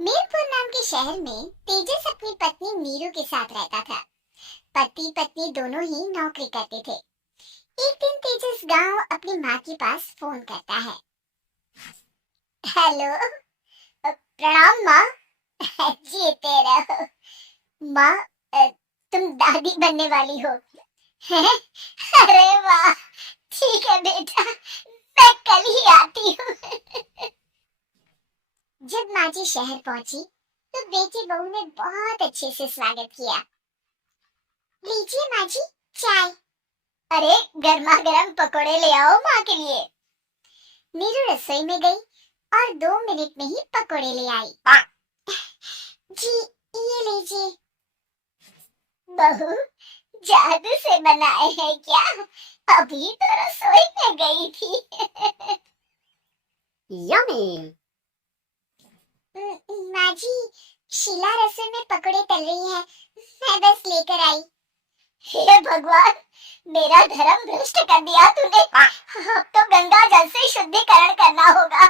मीरपुर नाम के शहर में तेजस अपनी पत्नी नीरू के साथ रहता था। पति पत्नी दोनों ही नौकरी करते थे। एक दिन तेजस गांव अपनी माँ के पास फोन करता है। हेलो, प्रणाम माँ। जीते रहो माँ। तुम दादी बनने वाली हो। अरे वाह, ठीक है बेटा, मैं कल ही आती हूँ। जब माँ जी शहर पहुंची तो बेटी बहू ने बहुत अच्छे से स्वागत किया। लीजिए माँ जी, चाय। अरे, गर्मा गर्म पकोड़े ले आओ माँ के लिए। नीरू रसोई में गई और 2 मिनट में ही पकोड़े ले आई। जी, ये लीजिए। बहू, जादू से बनाए हैं क्या? अभी तो रसोई में गई थी। यम्मी। माँ जी, शीला रसोई में पकोड़े तल रही है, मैं बस लेकर आई। हे भगवान, मेरा धर्म भ्रष्ट कर दिया तूने। अब तो गंगा जल से शुद्धिकरण करना होगा।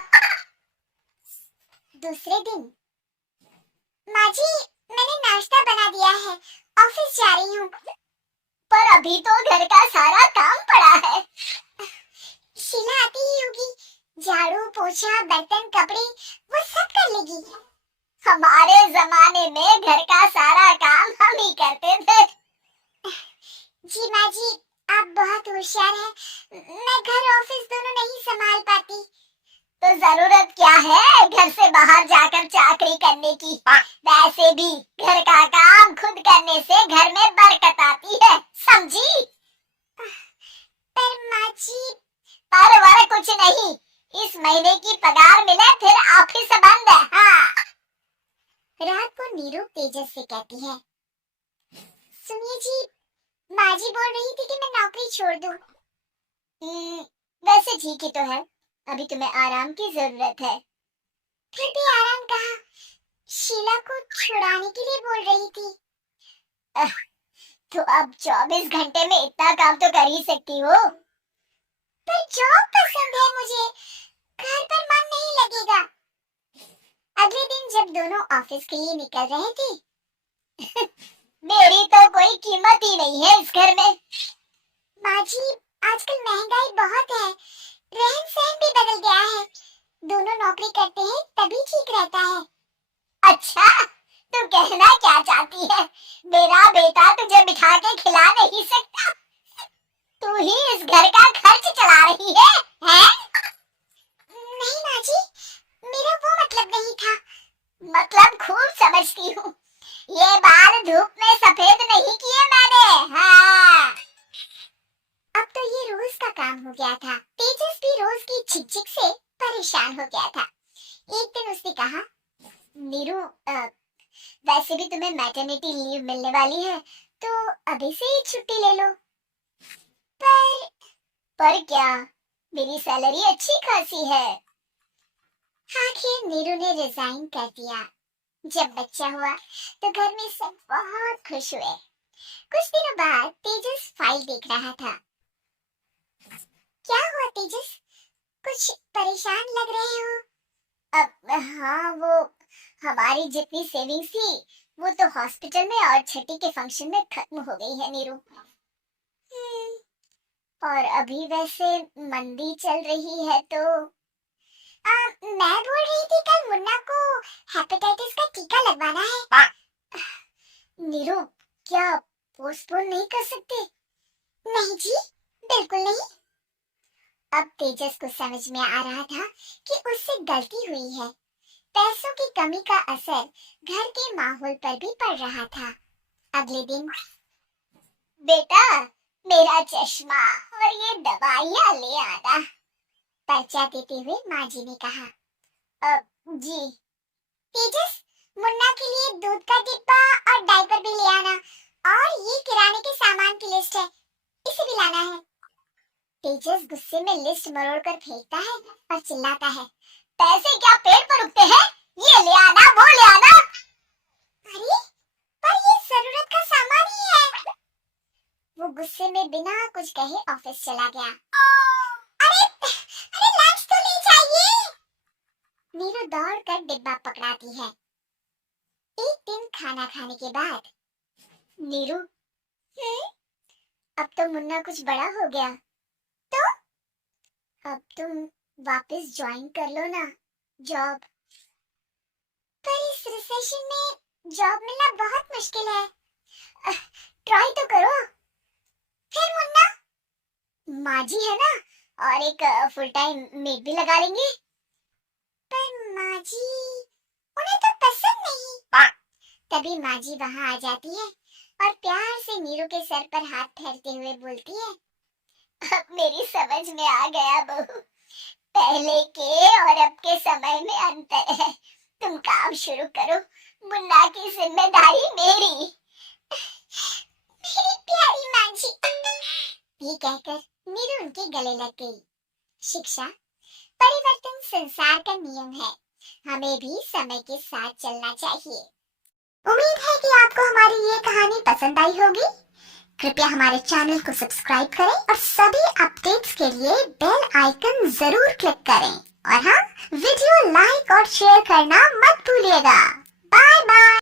दूसरे दिन, माँ जी, मैंने नाश्ता बना दिया है, ऑफिस जा रही हूँ। पर अभी तो घर का सारा काम पड़ा है। शीला आती ही होगी, झाड़ू पोछा बर्तन कपड़े वो सब कर लेगी। हमारे जमाने में घर का सारा काम हम ही करते थे। जी माँ जी, आप बहुत होशियार हैं। मैं घर ऑफिस दोनों नहीं संभाल पाती। तो जरूरत क्या है घर से बाहर जाकर चाकरी करने की? वैसे भी घर का काम खुद करने से घर में बरकत आती है, समझी? पर माँ जी। पर वर कुछ नहीं, इस महीने की पगार मिले फिर ऑफिस बंद है। हाँ। रात को नीरू तेजस से कहती है, सुनिए जी, माँ जी बोल रही थी कि मैं नौकरी छोड़ दूं। वैसे ठीक ही तो है, अभी तुम्हें आराम की जरूरत है। फिर भी आराम कहाँ, शीला को छुड़ाने के लिए बोल रही थी। तो अब 24 घंटे में इतना काम तो कर ही सकती हो। पर जॉब पसंद है मुझे, घर पर मन नहीं लगेगा। अगले दिन जब दोनों ऑफिस के लिए निकल रहे थे, मेरी तो कोई कीमत ही नहीं है इस घर में। माँ जी, आजकल महंगाई बहुत है, रहन सहन भी बदल गया है। दोनों नौकरी करते हैं तभी ठीक रहता है। अच्छा, तू कहना क्या चाहती है? मेरा बेटा तुझे बिठा के खिला नहीं सकता? तू ही इस घर का खर्च चला रही है, हैं? नहीं माँ जी, मेरा वो मतलब नहीं था। मतलब खूब समझती हूँ, ये बाल धूप में सफेद नहीं किए मैंने। हाँ। अब तो ये रोज का काम हो गया था। तेजस भी रोज की झिकझिक से परेशान हो गया था। एक दिन उसने कहा, नीरू, वैसे भी तुम्हें मैटरनिटी लीव मिलने वाली है, तो अभी से ही छुट्टी ले लो। पर क्या, मेरी सैलरी अच्छी खासी है। आखिर नीरू ने रिजाइन कर दिया। जब बच्चा हुआ तो घर में सब बहुत खुश हुए। कुछ दिनों बाद तेजस फाइल देख रहा था। क्या हुआ तेजस, कुछ परेशान लग रहे हो? अब हाँ, वो हमारी जितनी सेविंग्स थी वो तो हॉस्पिटल में और छठी के फंक्शन में खत्म हो गई है नीरू। और अभी वैसे मंदी चल रही है तो मैं बोल रही थी कल मुन्ना को हेपेटाइटिस का टीका लगवाना है। नीरू, क्या पोस्टपोन नहीं कर सकते? नहीं जी, बिल्कुल नहीं। अब तेजस को समझ में आ रहा था कि उससे गलती हुई है। पैसों की कमी का असर घर के माहौल पर भी पड़ रहा था। अगले दिन, बेटा, मेरा चश्मा और ये दवाइयाँ ले आना। पर्चा देते हुए माँ जी ने कहा, जी। तेजस, मुन्ना के लिए दूध का डिब्बा और डायपर भी ले आना, और ये किराने के सामान की लिस्ट है, इसे भी लाना है। तेजस गुस्से में लिस्ट मरोड़कर फेंकता है और चिल्लाता है, पैसे क्या पेड़ पर उगते हैं? ये ले आना, वो ले आना। अरे, पर ये जरूरत का सामान ही है। वो गुस्से में बिना कुछ कहे ऑफिस चला गया। अरे, अरे लंच तो ले जाइए। नीरू दौड़कर डिब्बा पकड़ाती है एक दिन खाना खाने के बाद, नीरू, अब तो मुन्ना कुछ बड़ा हो गया, तो अब तुम वापस ज्वाइन कर लो ना जॉब। पर इस रिसेशन में जॉब मिलना बहुत मुश्किल है। ट्राई तो करो। फिर मुन्ना, माँ जी है ना, और एक फुल टाइम मेड भी लगा लेंगे। पर माँ जी, उन्हें तो पसंद नहीं। तभी माँ जी वहाँ आ जाती है और प्यार से नीरू के सर पर हाथ फेरते हुए बोलती है, अब मेरी समझ में आ गया बहू, पहले के और अब के समय में अंतर है। तुम काम शुरू करो, मुन्ना की जिम्मेदारी मेरी। मेरी प्यारी माँ जी, ये कहकर नीरू उनके गले लग गई। शिक्षा, परिवर्तन संसार का नियम है, हमें भी समय के साथ चलना चाहिए। उम्मीद है कि आपको हमारी ये कहानी पसंद आई होगी। कृपया हमारे चैनल को सब्सक्राइब करें और सभी अपडेट्स के लिए बेल आइकन जरूर क्लिक करें। और हाँ, वीडियो लाइक और शेयर करना मत भूलिएगा। Bye bye.